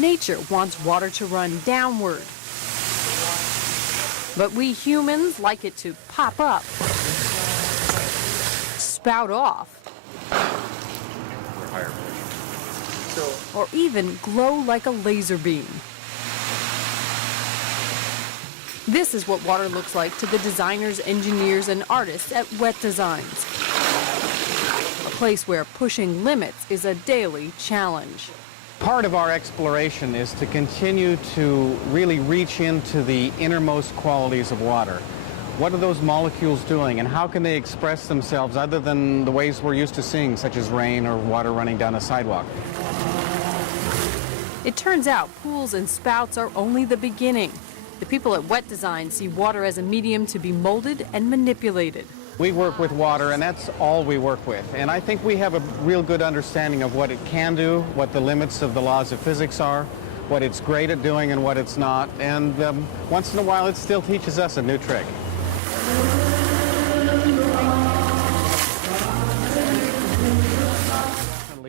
Nature wants water to run downward. But we humans like it to pop up, spout off, or even glow like a laser beam. This is what water looks like to the designers, engineers, and artists at Wet Designs, a place where pushing limits is a daily challenge. Part of our exploration is to continue to really reach into the innermost qualities of water. What are those molecules doing, and how can they express themselves other than the ways we're used to seeing, such as rain or water running down a sidewalk? It turns out pools and spouts are only the beginning. The people at Wet Design see water as a medium to be molded and manipulated. We work with water, and that's all we work with. And I think we have a real good understanding of what it can do, what the limits of the laws of physics are, what it's great at doing and what it's not. And once in a while, it still teaches us a new trick.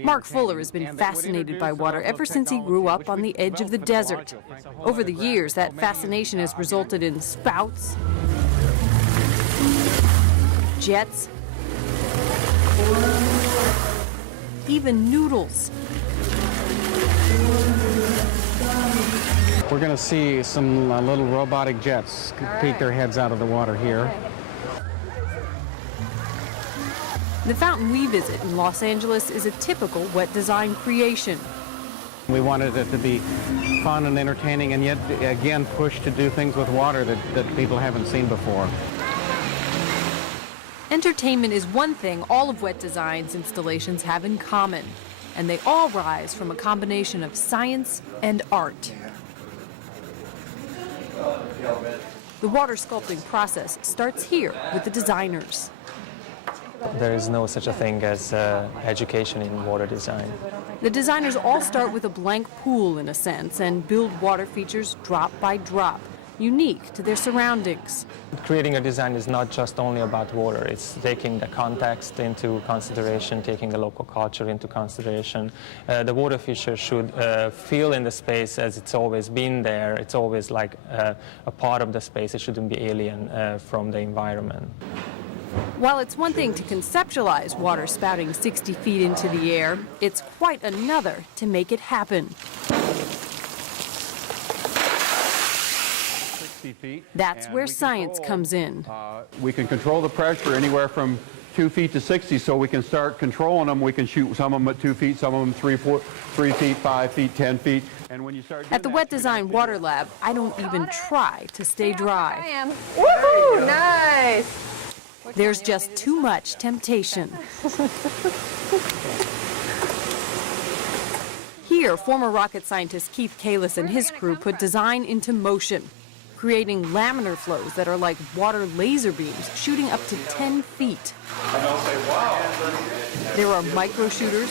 Mark Fuller has been fascinated by water ever since he grew up on the edge of the desert. Over the years, that fascination has resulted in spouts, jets, even noodles. We're going to see some little robotic jets peek their heads out of the water here. The fountain we visit in Los Angeles is a typical Wet Design creation. We wanted it to be fun and entertaining, and yet, again, push to do things with water that people haven't seen before. Entertainment is one thing all of Wet Design's installations have in common, and they all rise from a combination of science and art. The water sculpting process starts here with the designers. There is no such a thing as education in water design. The designers all start with a blank pool, in a sense, and build water features drop by drop, unique to their surroundings. Creating a design is not just only about water. It's taking the context into consideration, taking the local culture into consideration. The water feature should feel in the space as it's always been there. It's always like a part of the space. It shouldn't be alien from the environment. While it's one thing to conceptualize water spouting 60 feet into the air, it's quite another to make it happen. 60 feet. That's where science comes in. We can control the pressure anywhere from 2 feet to 60, so we can start controlling them. We can shoot some of them at 2 feet, some of them 3 feet, 5 feet, 10 feet. And when you start At the Wet Design Water Lab, I don't even try to stay dry. I am. Woohoo! Nice! There's just too much temptation. Here, former rocket scientist Keith Kalis and his crew put design into motion, creating laminar flows that are like water laser beams shooting up to 10 feet. There are micro shooters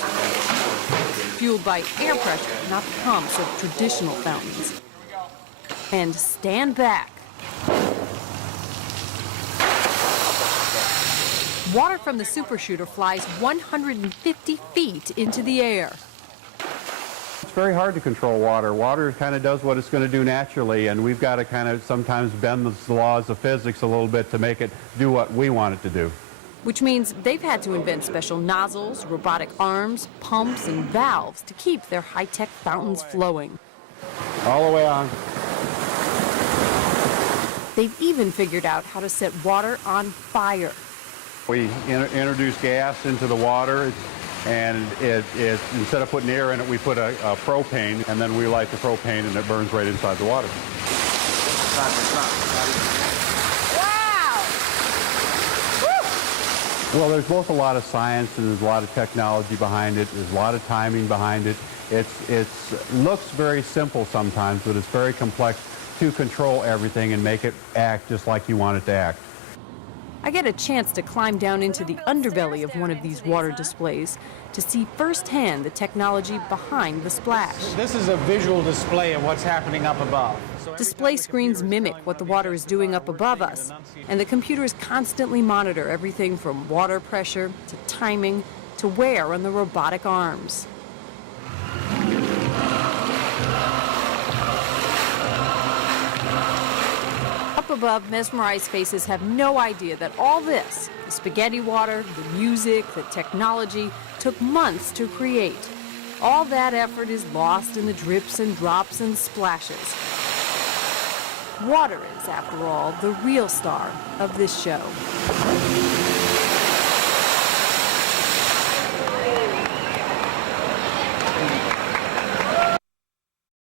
fueled by air pressure, not the pumps of traditional fountains. And stand back. Water from the super shooter flies 150 feet into the air. It's very hard to control water. Water kind of does what it's going to do naturally, and we've got to kind of sometimes bend the laws of physics a little bit to make it do what we want it to do. Which means they've had to invent special nozzles, robotic arms, pumps, and valves to keep their high-tech fountains flowing. All the way on. They've even figured out how to set water on fire. We introduce gas into the water, and instead of putting air in it, we put a propane, and then we light the propane, and it burns right inside the water. Wow! Woo! Well, there's both a lot of science and there's a lot of technology behind it. There's a lot of timing behind it. It looks very simple sometimes, but it's very complex to control everything and make it act just like you want it to act. I get a chance to climb down into the underbelly of one of these water displays to see firsthand the technology behind the splash. This is a visual display of what's happening up above. Display screens mimic what the water is doing up above us, and the computers constantly monitor everything from water pressure to timing to wear on the robotic arms. above, mesmerized faces have no idea that all this, the spaghetti water, the music, the technology, took months to create. All that effort is lost in the drips and drops and splashes. Water is, after all, the real star of this show.